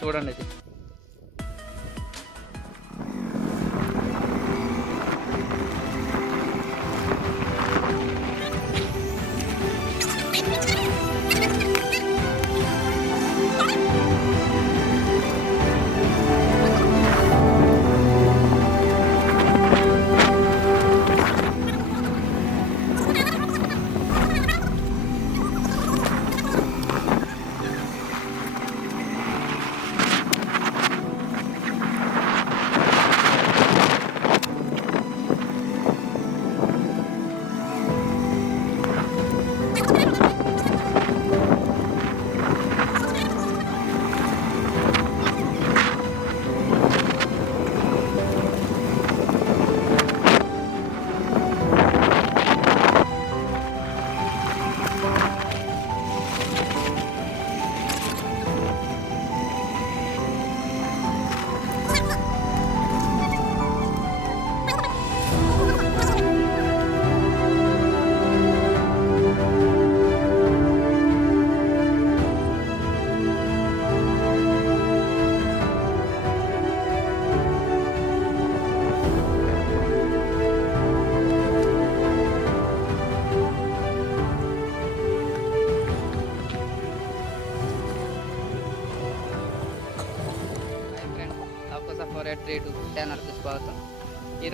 చూడండి ఇది.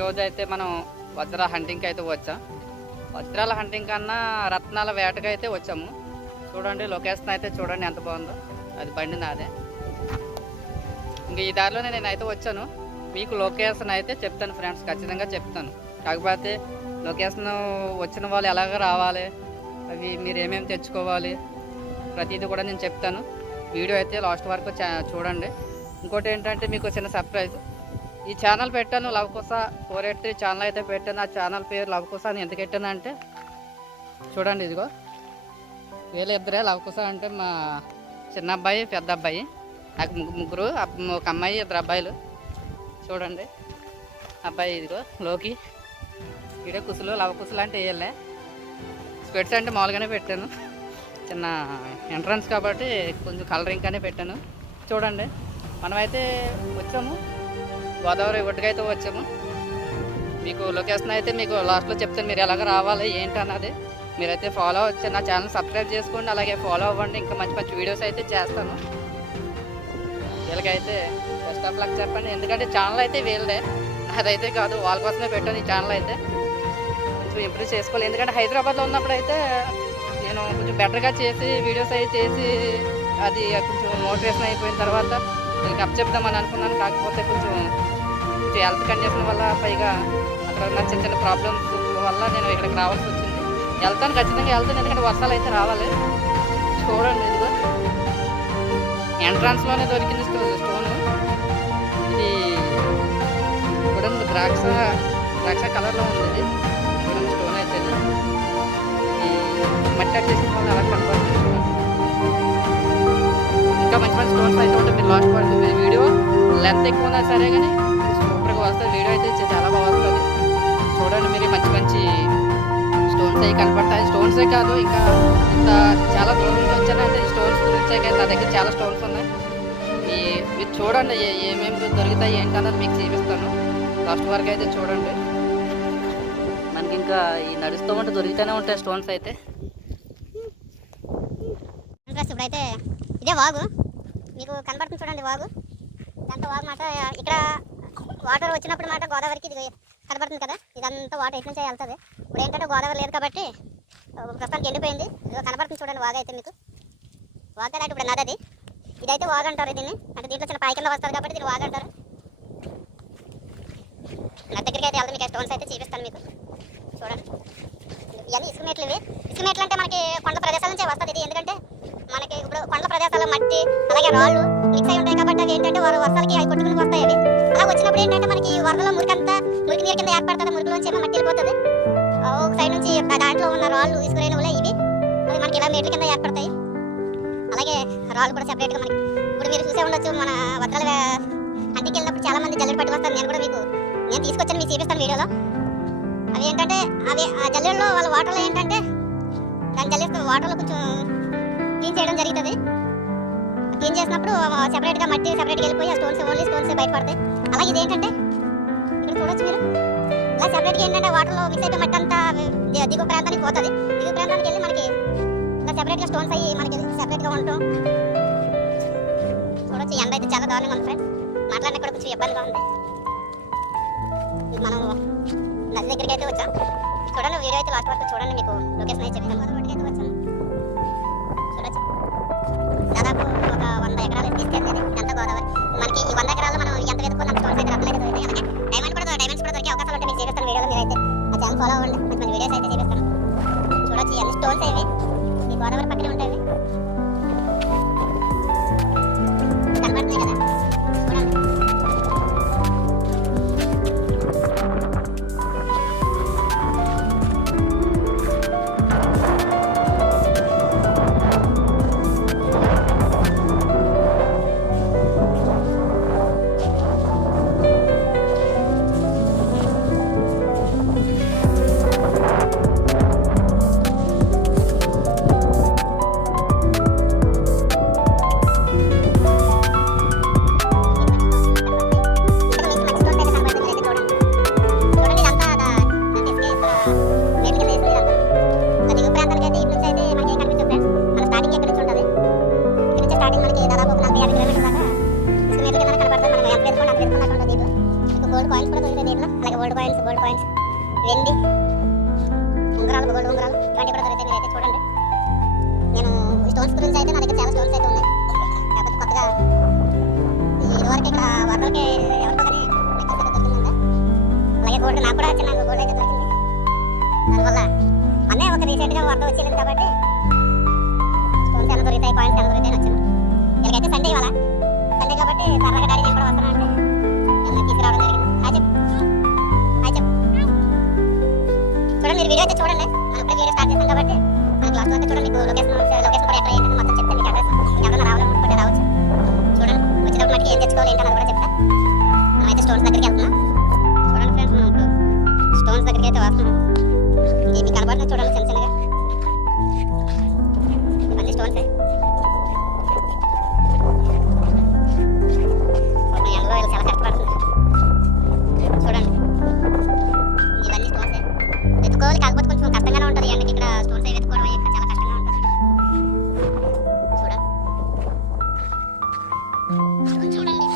ఈరోజు అయితే మనం వజ్రాల హంటింగ్కి అయితే వచ్చాం. వజ్రాల హంటింగ్ కన్నా రత్నాల వేటకి అయితే వచ్చాము. చూడండి లొకేషన్ అయితే చూడండి ఎంత బాగుందో. అది బండి నాదే. ఇంక ఈ దారిలోనే నేనైతే వచ్చాను. మీకు లొకేషన్ అయితే చెప్తాను ఫ్రెండ్స్ ఖచ్చితంగా చెప్తాను. కాకపోతే లొకేషన్ వచ్చిన వాళ్ళు ఎలాగ రావాలి అవి మీరు ఏమేమి తెచ్చుకోవాలి ప్రతిదీ కూడా నేను చెప్తాను. వీడియో అయితే లాస్ట్ వరకు చా- చూడండి. ఇంకోటి ఏంటంటే మీకు చిన్న సర్ప్రైజ్ ఈ ఛానల్ పెట్టాను Lavakusa four eight three channel అయితే పెట్టాను. ఆ ఛానల్ పేరు లవకుస అని ఎందుకు పెట్టాను అంటే చూడండి ఇదిగో. వీళ్ళు ఇద్దరే లవకుస అంటే మా చిన్న అబ్బాయి పెద్ద అబ్బాయి నాకు ముగ్గురు ఒక అమ్మాయి ఇద్దరు అబ్బాయిలు. చూడండి. అబ్బాయి ఇదిగో లోకి. ఇడే కుసులు లవకుసులు అంటే వేయలే స్పెట్స్ అంటే మామూలుగానే పెట్టాను. చిన్న ఎంట్రన్స్ కాబట్టి కొంచెం కలరింగ్ కానీ పెట్టాను. చూడండి. మనమైతే వచ్చాము. గోదావరి ఒడ్డుకైతే వచ్చాము. మీకు లొకేషన్ అయితే మీకు లాస్ట్లో చెప్తాను మీరు ఎలాగ రావాలి ఏంటి అన్నది. మీరైతే ఫాలో వచ్చి నా ఛానల్ సబ్స్క్రైబ్ చేసుకోండి అలాగే ఫాలో అవ్వండి ఇంకా మంచి మంచి వీడియోస్ అయితే చేస్తాను. వీళ్ళకైతే బెస్ట్ ఆఫ్ లక్ చెప్పండి. ఎందుకంటే ఛానల్ అయితే వీళ్ళదే. నాదైతే కాదు వాళ్ళ కోసమే పెట్టాను ఈ ఛానల్ అయితే. కొంచెం ఇంప్రూవ్ చేసుకోవాలి. ఎందుకంటే హైదరాబాద్లో ఉన్నప్పుడు అయితే నేను కొంచెం బెటర్గా చేసి వీడియోస్ అవి చేసి అది కొంచెం మోటివేషన్ అయిపోయిన తర్వాత నేను కప్ చెప్దామని అనుకున్నాను. కాకపోతే కొంచెం కొంచెం హెల్త్ కండిషన్ వల్ల పైగా అక్కడ ఉన్న చిన్న చిన్న ప్రాబ్లమ్స్ వల్ల నేను ఇక్కడికి రావాల్సి వచ్చింది. వెళ్తాను ఖచ్చితంగా వెళ్తాను ఎందుకంటే వర్షాలు అయితే రావాలి. చూడండి ఇదిగో. ఎంట్రన్స్లోనే దొరికింది స్టోన్ ఇది చూడండి ద్రాక్ష ద్రాక్ష కలర్లో ఉంది ఇది. చూడండి స్టోన్ అయితే ఇది. ఈ మట్టి అట్టేసిన వల్ల అలా కనపడుతుంది ఇంకా మంచి మంచి స్టోన్స్ అయితే ఉంటాయి. మీరు లాస్ట్ పడుతుంది మీ వీడియో లెంత్ ఎక్కువ ఉన్నా సరే కానీ వీడియో అయితే చాలా బాగుంటుంది చూడండి మీరు మంచి మంచి స్టోన్స్ అవి కనపడతాయి. స్టోన్సే కాదు ఇంకా ఇంత చాలా దూరం నుంచి వచ్చానంటే స్టోన్స్ గురించే కానీ నా దగ్గర చాలా స్టోన్స్ ఉన్నాయి. మీ మీరు చూడండి ఏమేమి దొరుకుతాయి ఏంటన్నది మీకు చూపిస్తాను. లాస్ట్ వరకు అయితే చూడండి. మనకి ఇంకా ఈ నడుస్తూ ఉంటే దొరుకుతూనే ఉంటాయి స్టోన్స్ అయితే. ఇప్పుడైతే ఇదే వాగు. మీకు కనబడుతుంది చూడండి వాగు. దాంతో వాగు మాట ఇక్కడ వాటర్ వచ్చినప్పుడు మాట గోదావరికి ఇది కనబడుతుంది కదా? ఇదంతా వాటర్ ఎటు నుంచే వెళ్తుంది? ఇప్పుడు ఏంటంటే గోదావరి లేదు కాబట్టి ప్రస్తుతానికి ఎండిపోయింది. ఇదిగో కనబడుతుంది చూడండి వాగ అయితే మీకు. వాగు అంటే ఇప్పుడు నదది. ఇదైతే వాగు అంటారు దీన్ని. అంటే దీంట్లో చిన్న పై వస్తారు వస్తుంది కాబట్టి దీన్ని వాగంటారు నా దగ్గరికి అయితే వెళ్తే మీకు స్టోన్స్ అయితే చూపిస్తాను మీకు. చూడండి. ఇవన్నీ ఇసుక మేట్లు ఇవి. ఇసుక మేట్లు అంటే మనకి కొండ ప్రదేశాల నుంచే వస్తుంది ఇది. ఎందుకంటే మనకి ఇప్పుడు కొండ ప్రదేశాల్లో మట్టి అలాగే రాళ్ళు మిక్స్ అయి ఉంటాయి కాబట్టి అవి ఏంటంటే వారు వర్షాలకి అవి కొట్టుకుని వస్తాయి అవి అలా వచ్చినప్పుడు ఏంటంటే మనకి వరదలో మురికంతా మురికి నీరు కింద ఏర్పడుతుంది మురికిలోంచి ఏమో మట్టి వెళ్ళిపోతుంది. ఒక సైడ్ నుంచి దాంట్లో ఉన్న రాళ్ళు ఇసుక ఇవి. అవి మనకి ఇలా మేట్ల కింద ఏర్పడతాయి. అలాగే రాళ్ళు కూడా సెపరేట్గా మనకి. ఇప్పుడు మీరు చూసే ఉండొచ్చు మన వజ్రాల వే- అంటికి వెళ్ళినప్పుడు చాలా మంది జల్లెడ పట్టుకొస్తారు. నేను కూడా మీకు నేను తీసుకొచ్చాను మీకు చూపిస్తాను వీడియోలో. అవి ఏంటంటే అవి ఆ జల్లెడలో వాళ్ళ వాటర్లో ఏంటంటే దాన్ని జల్లేస్తే వాటర్లో కొంచెం క్లీన్ చేయడం జరుగుతుంది క్లీన్ చేసినప్పుడు సెపరేట్గా మట్టి సెపరేట్గా వెళ్ళిపోయి ఆ స్టోన్స్ ఓన్లీ స్టోన్స్ బయటపడతాయి. అలాగే ఇదేంటంటే ఇక్కడ చూడొచ్చు మీరు. ఇలా సెపరేట్గా ఏంటంటే వాటర్లో మిక్స్ అయిపోయి మట్టి అంతా దిగు ప్రాంతానికి పోతుంది. దిగు ప్రాంతానికి వెళ్ళి మనకి ఇలా సెపరేట్గా స్టోన్స్ అయ్యి మనకి సెపరేట్గా ఉంటాం చూడొచ్చు. ఎండ అయితే చాలా దారుణంగా ఉంది ఫ్రెండ్స్ మాట్లాడిన కూడా కొంచెం ఇబ్బందిగా ఉంది. మనం నది దగ్గరికి అయితే వచ్చాం. చూడండి వీడియో అయితే లాస్ట్ వరకు చూడండి మీకు లొకేషన్ అయితే చెప్తాను. మొదటి అయితే వచ్చాను గోదావరి మనకి ఈ వంద ఎకరాలు మనం ఎంత వెతుకున్నాం స్టోన్స్ అయితే రత్నాలు అయితే దొరికాయి అలాగే డైమండ్ కూడా డైమండ్స్ కూడా దొరికే అవకాశాలు ఉంటే మీకు చేపిస్తాను వీడియోలో మీరు అయితే ఆ ఛానల్ ఫాలో అవ్వండి. మంచి మంచి వీడియోస్ అయితే చేపిస్తాను చూడొచ్చు ఇవన్నీ స్టోన్స్ ఇవి ఈ గోదావరి పక్కనే ఉంటాయి దానివల్ల అనే ఒక రీసెంట్గా వార్త వచ్చింది కాబట్టి స్టోన్స్ ఎలా దొరుకుతాయి పాయింట్స్ ఎలా దొరుకుతాయి వచ్చాను. ఇలాగైతే సండే ఇవాళ సండే కాబట్టి సరదాగా డాడీ నేను కూడా వస్తాను అంటే ఏమన్నా తీసుకురావడం జరిగింది. హాయ్ చెప్పు. హాయ్ చెప్పు. చూడండి మీరు వీడియో అయితే చూడండి. మనం ఇప్పుడే వీడియో స్టార్ట్ చేస్తాం కాబట్టి మన క్లాస్ అయితే చూడండి. మీకు లొకేషన్ లొకేషన్ కూడా ఎక్కడ ఏంటని మొత్తం చెప్తే మీకు అడ్రస్. ఎవరైనా రావాలనుకుంటే రావచ్చు. చూడండి వచ్చినప్పుడు మనకి ఏం తెచ్చుకోవాలి ఏంటన్నది కూడా చూడాలి కనబడుతుంది చూడండి చిన్న చిన్నగా. ఇవన్నీ ఎండలో వీళ్ళు చాలా చూడండి. ఇవన్నీ వెతుకోవాలి కాకపోతే కొంచెం కష్టంగానే ఉంటుంది. ఎండకి ఇక్కడ స్టోన్స్ అవి వెతుకోవడం ఇక్కడ చాలా కష్టంగా ఉంటుంది. చూడండి. చూడండి.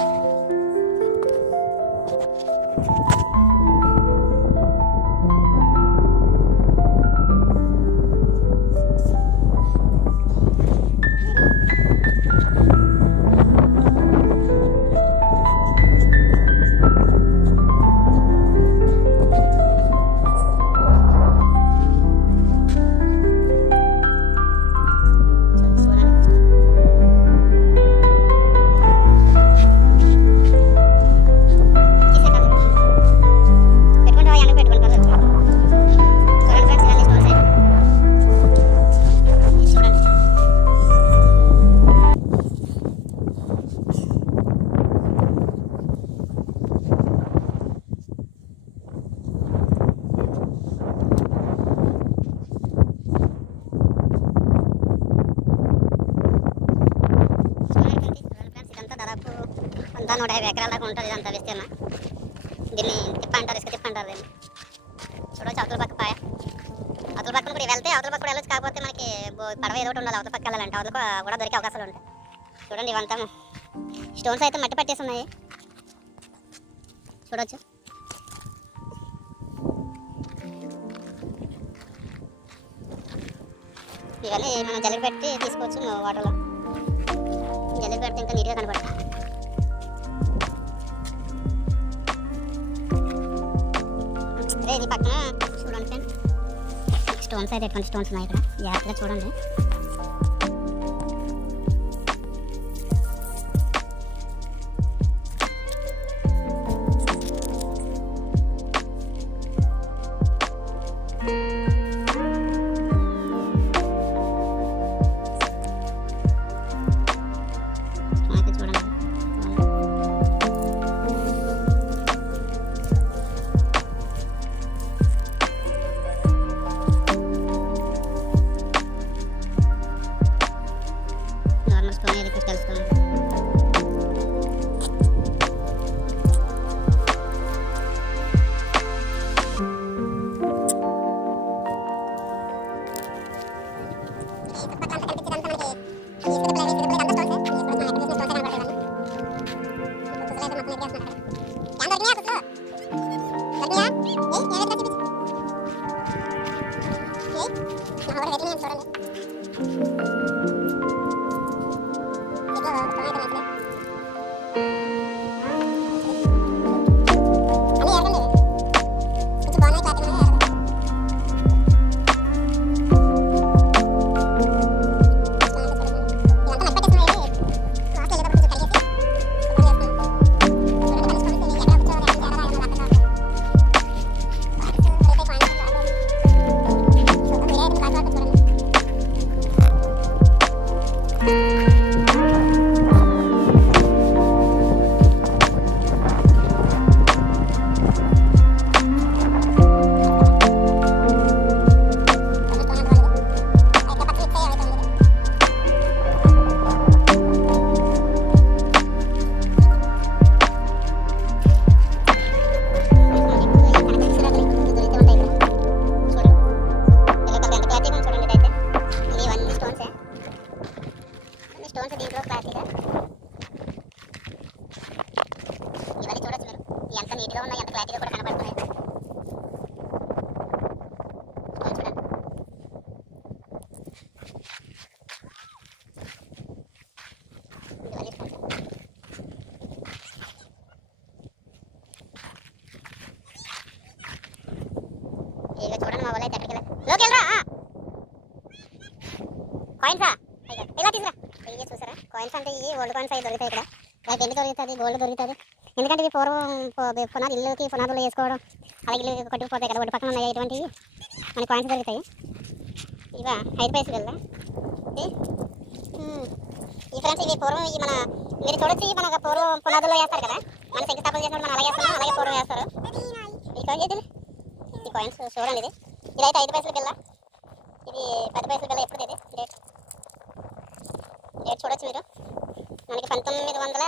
నూట యాభై ఎకరాల దాకా ఉంటుంది ఇదంతా విస్తీర్ణ దీన్ని తిప్ప అంటారు ఇసుక తిప్ప అంటారు దీన్ని చూడవచ్చు అవతల పక్క పాయ. అవతల పక్కన కూడా వెళ్తే అవతల పక్క కూడా వెళ్ళొచ్చు కాకపోతే మనకి పడవ ఏదో ఒకటి ఉండాలి అవతల పక్క వెళ్ళాలంటే. అవతల కూడా దొరికే అవకాశాలు ఉంటాయి. చూడండి ఇవంతా. స్టోన్స్ అయితే మట్టి పట్టేసి ఉన్నాయి చూడవచ్చు ఇవన్నీ మనం జల్లి పెట్టి తీసుకోవచ్చు వాటర్లో. జల్లి పెడితే ఇంకా నీట్గా కనబడుతుంది ఇది పక్కన చూడండి ఫ్రెండ్ స్టోన్స్ అయితే ఎటువంటి స్టోన్స్ ఉన్నాయి ఇక్కడ? జాగ్రత్తగా చూడండి. நான் ஒரு வெட்டினேன் சொல்கிறேன் గోల్డ్ దొరుకుతుంది. ఎందుకంటే ఇది పూర్వం పునాది ఇల్లుకి పునాదులు వేసుకోవడం అలాగే ఇల్లు కొట్టుకుపోతాయి కదా ఒడ్డు పక్కన ఉన్నాయి ఇటువంటివి. మన కాయిన్స్ దొరుకుతాయి. ఇవా ఐదు పైసలు వెళ్ళా ఈ ఫ్రెండ్స్ ఇవి పూర్వం ఇవి మన మీరు చూడొచ్చు మన పూర్వం పునాదుల్లో వేస్తారు కదా. మన శంకుస్థాపన చేసినప్పుడు మనం అలాగే వేస్తాం అలాగే పూర్వం వేస్తారు. ఈ ఈ కాయిన్స్ చూడండి ఇది. ఇదైతే ఐదు పైసలు పిల్ల. ఇది పది పైసలు పిల్ల ఎప్పుడు ఇది? డేట్ డేట్ చూడొచ్చు మీరు. మనకి పంతొమ్మిది వందల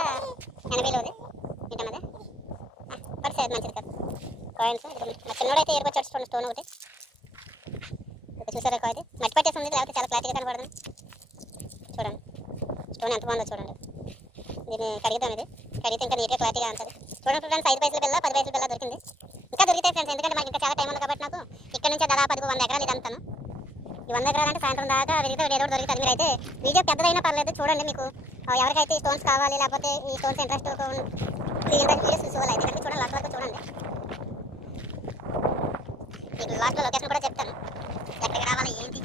ఎనభైలోది ఏంటన్నది పరిస్థితి మంచిది కదా. కాయిన్స్ మా చిన్నోడైతే ఏరుకొచ్చాడు చూడండి స్టోన్ ఒకటి. ఇక్కడ చూసారా కాయిది? మట్టి పట్టేసి ఉంది లేకపోతే చాలా క్లారిటీగా కనబడుతుంది చూడండి. స్టోన్ ఎంత బాగుందో చూడండి. దీన్ని కడిగిద్దాం ఇది. కడిగితే ఇంకా నీట్గా క్లారిటీగా ఉంటుంది. చూడండి ఫ్రెండ్స్ ఐదు పైసలు బిల్ల పది పైసలు బిల్ల దొరికింది. ఇంకా దొరికితే ఫ్రెండ్స్ ఎందుకంటే మనకి ఇంకా చాలా టైం ఉంది కాబట్టి నాకు ఇక్కడ నుంచి దాదాపు పది వంద ఎకరాలు ఇదంతాను. ఈ వంద ఎకరాలంటే సాయంత్రం దాకా వెళ్తే ఏదో ఒకటి దొరుకుతుంది. మీరైతే వీడియో పెద్దదైనా పర్లేదు చూడండి మీకు. ఎవరికైతే ఈ స్టోన్స్ కావాలి లేకపోతే ఈ స్టోన్స్ ఇంట్రెస్ట్ వీడియోస్ చూసుకోవాలి అయితే చూడండి లాస్ట్ వరకు చూడండి. మీకు లాస్ట్లో లొకేషన్ కూడా చెప్తాను. ఎక్కడికి రావాలి ఏంటి?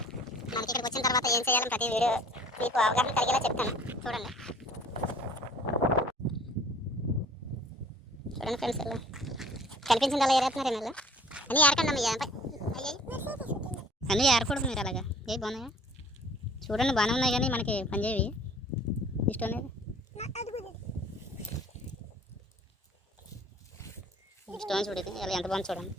మనకి ఇక్కడికి వచ్చిన తర్వాత ఏం చేయాలని ప్రతి వీడియో మీకు అవగాహన కలిగేలా చెప్తాను. చూడండి. చూడండి ఫ్రెండ్స్ ఇలా కనిపించింది అలా ఏరేస్తున్నారు అని ఏరకండి అమ్మ అయ్యాయి అన్నీ ఏరకూడదు మీరు అలాగా? ఏ బాగున్నాయా చూడండి బాగానే ఉన్నాయి కానీ మనకి పనిచేయవి ఇష్టం లేదు? స్టోన్ చూడేది. ఇలా ఎంత బాగుంది చూడండి.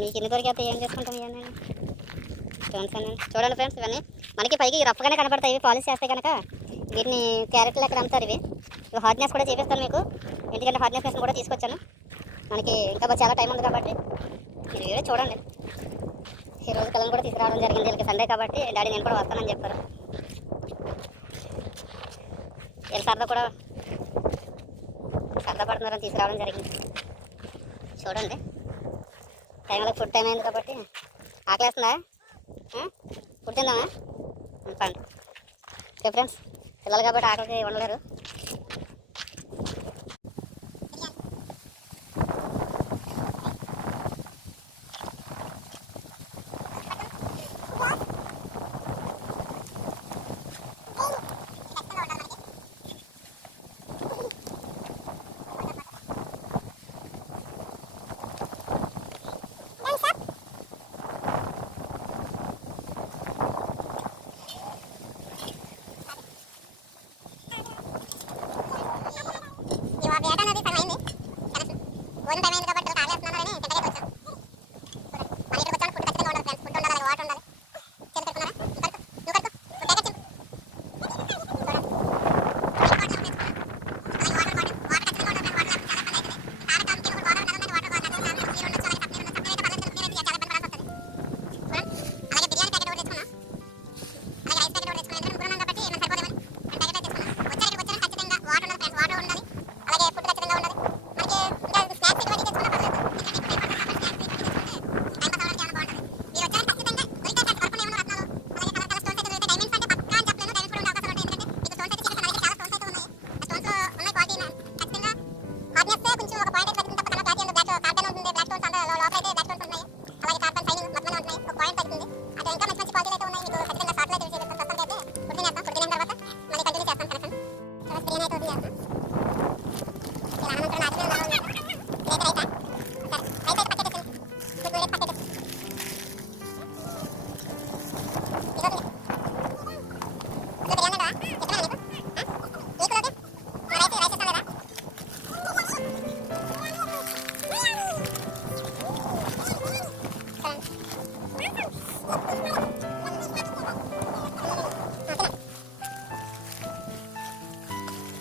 మీకు ఎన్ని దొరికితే ఏం చేసుకుంటాం ఇవన్నీ? స్టోన్స్ చూడండి ఫ్రెండ్స్ ఇవన్నీ. మనకి పైకి రఫ్గానే కనపడతాయి. ఇవి పాలిష్ చేస్తే కనుక. వీటిని క్యారెట్లు ఎక్కడ అమ్ముతారు ఇవి. ఇవి హార్డ్నెస్ కూడా చేపిస్తాను మీకు. ఎందుకంటే హార్డ్నెస్ కోసం కూడా తీసుకొచ్చాను. మనకి ఇంకా చాలా టైం ఉంది కాబట్టి మీరు ఇవే చూడండి. ఈ రోజు కలం కూడా తీసుకురావడం జరిగింది. వీళ్ళకి సండే కాబట్టి డాడీ నేను కూడా వస్తానని చెప్పారు. వీళ్ళు సరదా కూడా సరదా పడుతున్నారని తీసుకురావడం జరిగింది. చూడండి. టైంలో ఫుడ్ టైం అయింది కాబట్టి ఆకలేస్తుందా? ఫుడ్ తిందామా? పండు. డిఫరెన్స్ ఫ్రెండ్స్ పిల్లలు కాబట్టి ఆకలికి ఉండలేరు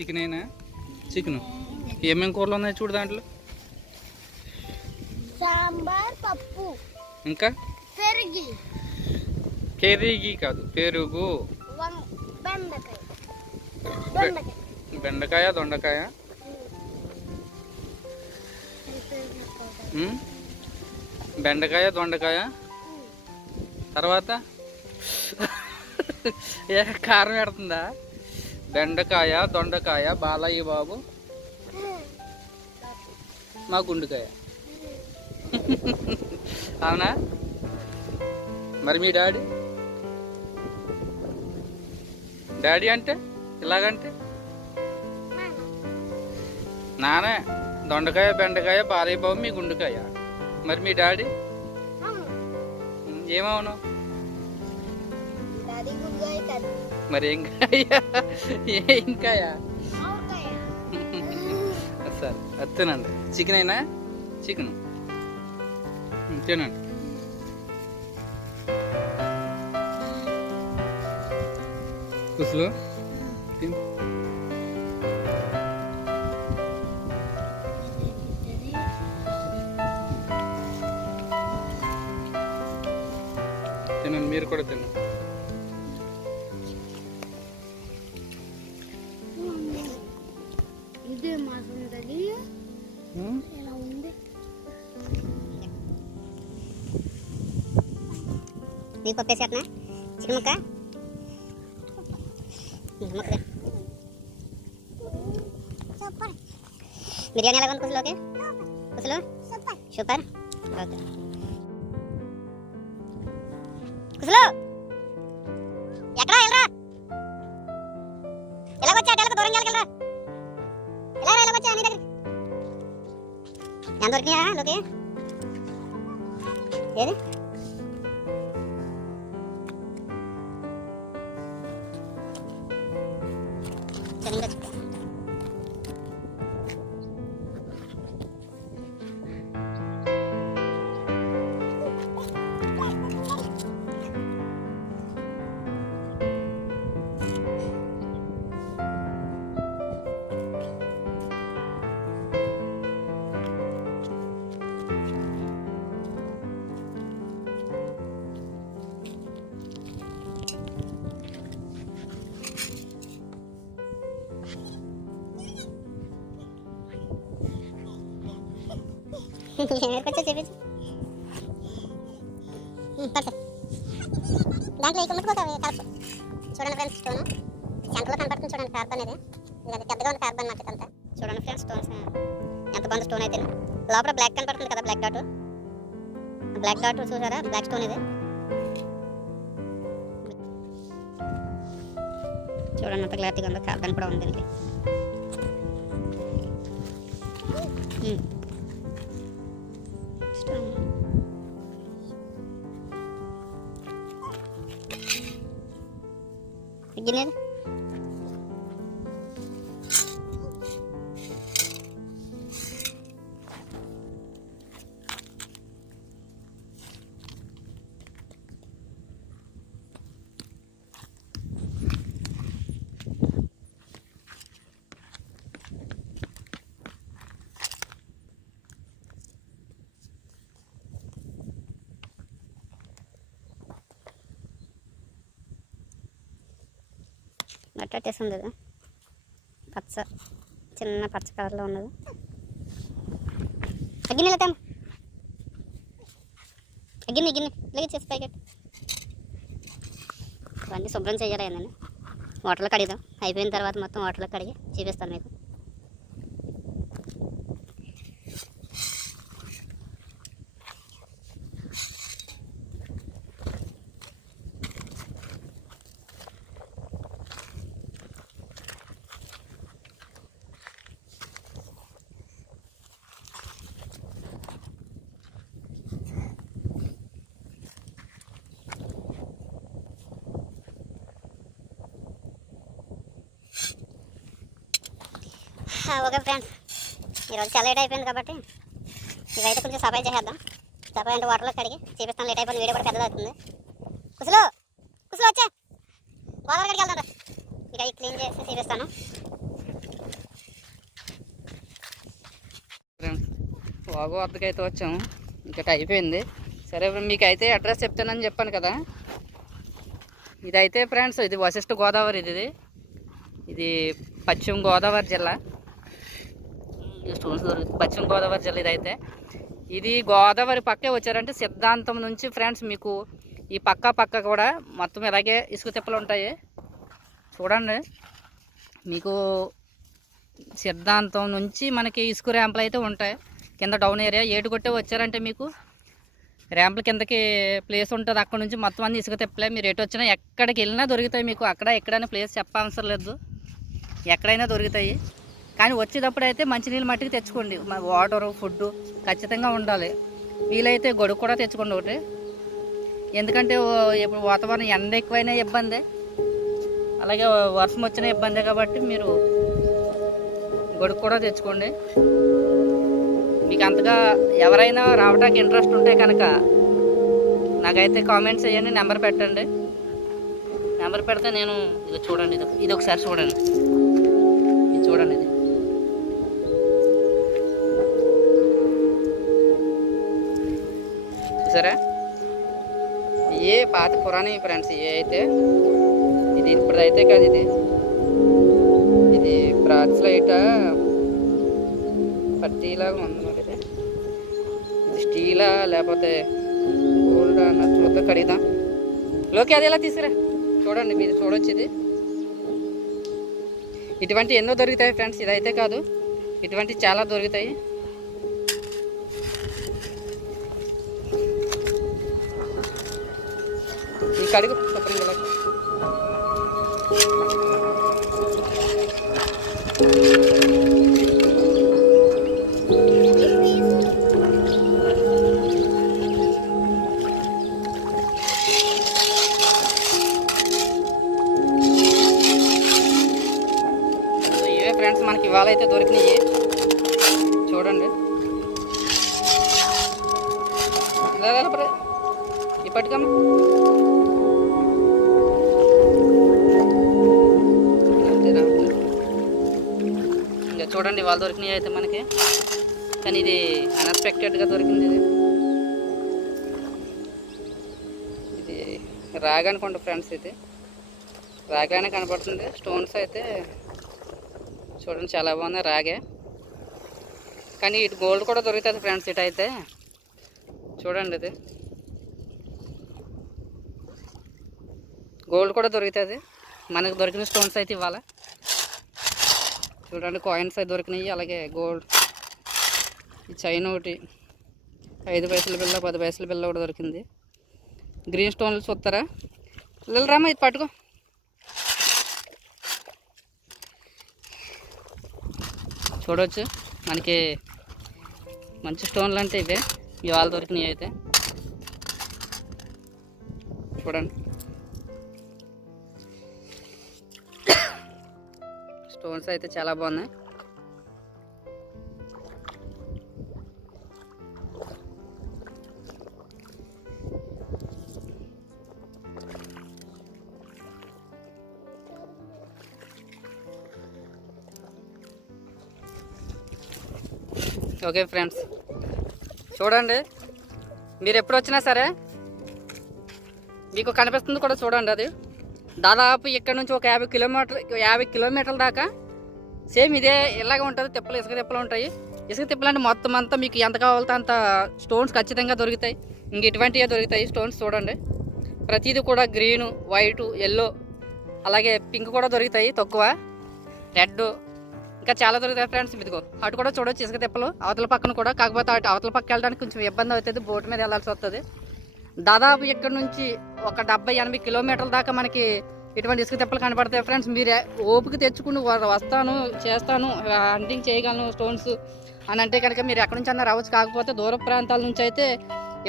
చికెన్ అయినా చికెన్. ఏమేమి కూరలు ఉన్నాయి చూడు దాంట్లో? సాంబార్ పప్పు. ఇంకా? పెరిగి. పెరిగి కాదు పెరుగు. బెండకాయ. దొండకాయ బెండకాయ. దొండకాయ? ఉమ్? బెండకాయ దొండకాయ? తర్వాత? ఏ కారం పెడుతుందా? బెండకాయ దొండకాయ బాలయ్య బాబు మా గుండుకాయ. అవునా? మరి మీ డాడీ? డాడీ అంటే? ఇలాగంటే? నానే దొండకాయ బెండకాయ బాలయ్య బాబు మీ గుండుకాయ. మరి మీ డాడీ? ఏమవును? మరి ఏం కాయ? సరే అది తినండి. చికెన్ అయినా? చికెన్. తినండి. కుసులు తినండి మీరు కూడా తినండి. నీకు పప్పేసేస్తున్నా చికెన్ ముక్క ఉమ్, ముక్క తిను. బిర్యానీ ఎలా ఉంది కుసలోకి కుసలు సూపర్ ఓకే కుసలు ఎక్కడా వెళ్ళరా ఎలాగొచ్చా ఎలాగ దూరం వెళ్ళగలరా ఎలా ఎలాగొచ్చా నీ దగ్గర ఎంత దొరికినాయా లోకి ఏది ఏమేరుకొచ్చా చూపించు దాంట్లో ఇక ముట్టుకోక కలుపు చూడండి ఫ్రెండ్స్ స్టోన్ ఎంతలో కనపడుతుంది చూడండి కార్బన్ ఇది ఇది అది పెద్దగా ఉంది కార్బన్ మాట అంతా చూడండి ఫ్రెండ్స్ స్టోన్స్ ఎంత బాగుంది స్టోన్ అయితే లోపల బ్లాక్ కనపడుతుంది కదా బ్లాక్ డాట్ బ్లాక్ డాట్ చూసారా బ్లాక్ స్టోన్ ఇది చూడండి అంత క్లారిటీగా ఉంది కార్బన్ కూడా ఉంది దీనికి. begini tuh మట్టేస్తుంది కదా. పచ్చ చిన్న పచ్చ కలర్లో ఉన్నది. అగ్గిన లేతాం అగ్గిన అగ్గిన ఇలాగే చేసి ప్యాకెట్ ఇవన్నీ శుభ్రం చేయాలి ఏంటండి వాటర్లో కడిగిదాం. అయిపోయిన తర్వాత మొత్తం వాటర్లో కడిగి చూపిస్తాను మీకు ఆ, ఓకే ఫ్రెండ్స్ ఈరోజు చాలా లేట్ అయిపోయింది కాబట్టి ఇవైతే కొంచెం సఫాయి చేసేద్దాం. సఫాయి అంటే వాటర్లో కడిగి చూపిస్తాను లేట్ అయిపోయింది వీడియో కూడా పెద్దది అవుతుంది. కుసులు కుసులు వచ్చే. గోదావరి కడిగి వెళ్దాం ఇక క్లీన్ చేసి చూపిస్తాను వాగు వద్దకు అయితే వచ్చాము. ఇంకా అయిపోయింది. సరే మీకు అయితే అడ్రస్ చెప్తానని చెప్పాను కదా. ఇదైతే ఫ్రెండ్స్ ఇది వశిష్ఠ గోదావరి ఇది. ఇది పశ్చిమ గోదావరి జిల్లా. ఈ స్టోన్స్ పశ్చిమ గోదావరి జిల్లా ఇదైతే. ఇది గోదావరి పక్కే వచ్చారంటే సిద్ధాంతం నుంచి ఫ్రెండ్స్ మీకు ఈ పక్క పక్క కూడా మొత్తం ఇలాగే ఇసుక తిప్పలు ఉంటాయి. చూడండి. మీకు సిద్ధాంతం నుంచి మనకి ఇసుక ర్యాంపులు అయితే ఉంటాయి. కింద డౌన్ ఏరియా ఏటు కొట్టే వచ్చారంటే మీకు ర్యాంపుల కిందకి ప్లేస్ ఉంటుంది. అక్కడ నుంచి మొత్తం అన్ని ఇసుక తిప్పలే. మీరు ఎటు వచ్చినా ఎక్కడికి వెళ్ళినా దొరుకుతాయి మీకు. అక్కడ ఎక్కడైనా ప్లేస్ చెప్పవసరం లేదు. ఎక్కడైనా దొరుకుతాయి. కానీ వచ్చేటప్పుడు అయితే మంచినీళ్ళు మట్టికి తెచ్చుకోండి. వాటర్ ఫుడ్ ఖచ్చితంగా ఉండాలి. వీలైతే గొడుగు కూడా తెచ్చుకోండి ఒకటి. ఎందుకంటే ఇప్పుడు వాతావరణం ఎండ ఎక్కువైనా ఇబ్బందే. అలాగే వర్షం వచ్చిన ఇబ్బందే కాబట్టి మీరు గొడుగు కూడా తెచ్చుకోండి. మీకు అంతగా ఎవరైనా రావడానికి ఇంట్రెస్ట్ ఉంటే కనుక నాకైతే కామెంట్స్ చేయండి నెంబర్ పెట్టండి. నెంబర్ పెడితే నేను ఇది చూడండి ఇది ఇది ఒకసారి చూడండి. ఇది చూడండి ఇది. పాత పురాణం ఫ్రెండ్స్ ఏ అయితే. ఇది ఇప్పుడైతే కాదు ఇది. ఇది బ్రాడ్స్ లైట్ పట్టీలాగా ఉంది మరి ఇది. ఇది స్టీలా లేకపోతే గోల్డ్ అన్న చూద్దాం కడిగిదాం లోకి అది ఎలా తీసుకురా? చూడండి మీరు చూడొచ్చు ఇది ఇటువంటి ఎన్నో దొరుకుతాయి ఫ్రెండ్స్ ఇదైతే కాదు. ఇటువంటి చాలా దొరుకుతాయి. కడుగు శుభ్రంగా ఇలా. ఫ్రెండ్స్ మనకి ఇవాళ అయితే దొరికినాయి చూడండి ఇప్పటికమ్మా చూడండి వాళ్ళు దొరికినాయి అయితే మనకి. కానీ ఇది అన్ఎక్స్పెక్టెడ్గా దొరికింది ఇది. ఇది రాగి అనుకోండి ఫ్రెండ్స్ ఇది. రాగానే కనపడుతుంది. స్టోన్స్ అయితే చూడండి చాలా బాగుంది రాగే. కానీ ఇటు గోల్డ్ కూడా దొరుకుతుంది ఫ్రెండ్స్ ఇటు అయితే చూడండి ఇది. గోల్డ్ కూడా దొరుకుతుంది. మనకు దొరికిన స్టోన్స్ అయితే ఇవాళ. చూడండి కాయిన్స్ అవి దొరికినాయి. అలాగే గోల్డ్ ఈ చైన్ ఒకటి. ఐదు పైసల బిల్ల పది పైసల బిల్ల కూడా దొరికింది. గ్రీన్ స్టోన్లు చూస్తారా? పిల్లలు రామా ఇది పట్టుకో. చూడవచ్చు మనకి మంచి స్టోన్లు అంటే ఇవే. ఇవాళ దొరికినాయి అయితే. చూడండి. స్టోన్స్ అయితే చాలా బాగున్నాయి. ఓకే ఫ్రెండ్స్ చూడండి. మీరు ఎప్పుడు వచ్చినా సరే మీకు కనిపిస్తుంది కూడా చూడండి అది. దాదాపు ఇక్కడ నుంచి ఒక యాభై కిలోమీటర్ యాభై కిలోమీటర్ల దాకా సేమ్ ఇదే ఇలాగే ఉంటుంది. తిప్పలు ఇసుక తిప్పలు ఉంటాయి. ఇసుక తిప్పలు అంటే మొత్తం అంతా మీకు ఎంత కావాలంటే అంత స్టోన్స్ ఖచ్చితంగా దొరుకుతాయి. ఇంక ఇటువంటివే దొరుకుతాయి స్టోన్స్ చూడండి. ప్రతిదీ కూడా గ్రీను వైటు ఎల్లో అలాగే పింక్ కూడా దొరుకుతాయి తక్కువ. రెడ్ ఇంకా చాలా దొరుకుతాయి ఫ్రెండ్స్ ఇదిగో. అటు కూడా చూడొచ్చు ఇసుక తిప్పలు. అవతల పక్కన కూడా. కాకపోతే అటు అవతల పక్క వెళ్ళడానికి కొంచెం ఇబ్బంది అవుతుంది. బోట్ మీద వెళ్ళాల్సి వస్తుంది. దాదాపు ఇక్కడ నుంచి ఒక డెబ్బై ఎనభై కిలోమీటర్ల దాకా మనకి ఇటువంటి ఇసుక తిప్పలు కనపడతాయి ఫ్రెండ్స్ మీరు ఓపిక తెచ్చుకుని వస్తాను చేస్తాను హంటింగ్ చేయగలను స్టోన్స్ అని అంటే కనుక మీరు ఎక్కడి నుంచి అన్నా రావచ్చు. కాకపోతే దూర ప్రాంతాల నుంచి అయితే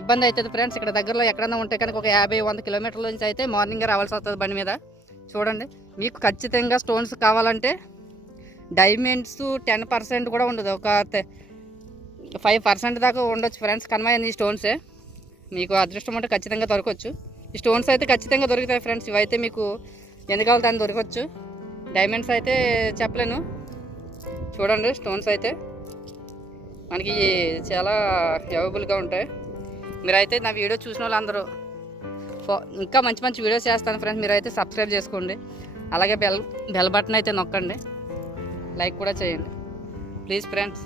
ఇబ్బంది అవుతుంది ఫ్రెండ్స్ ఇక్కడ దగ్గరలో ఎక్కడన్నా ఉంటే కనుక ఒక యాభై వంద కిలోమీటర్ల నుంచి అయితే మార్నింగ్ రావాల్సి వస్తుంది బండి మీద. చూడండి మీకు ఖచ్చితంగా స్టోన్స్ కావాలంటే డైమండ్స్ టెన్ పర్సెంట్ కూడా ఉండదు. ఒక ఫైవ్ పర్సెంట్ దాకా ఉండొచ్చు ఫ్రెండ్స్ కనమైన ఈ స్టోన్సే మీకు అదృష్టం ఉంటే ఖచ్చితంగా దొరకవచ్చు. ఈ స్టోన్స్ అయితే ఖచ్చితంగా దొరుకుతాయి ఫ్రెండ్స్. ఇవైతే మీకు ఎన్ని కావాలి దాన్ని దొరకవచ్చు. డైమండ్స్ అయితే చెప్పలేను. చూడండి స్టోన్స్ అయితే. మనకి చాలా అవైలబుల్గా ఉంటాయి. మీరైతే నా వీడియో చూసిన వాళ్ళందరూ ఇంకా మంచి మంచి వీడియోస్ చేస్తాను ఫ్రెండ్స్. మీరైతే సబ్స్క్రైబ్ చేసుకోండి. అలాగే బెల్ బెల్ బటన్ అయితే నొక్కండి. లైక్ కూడా చేయండి. Please friends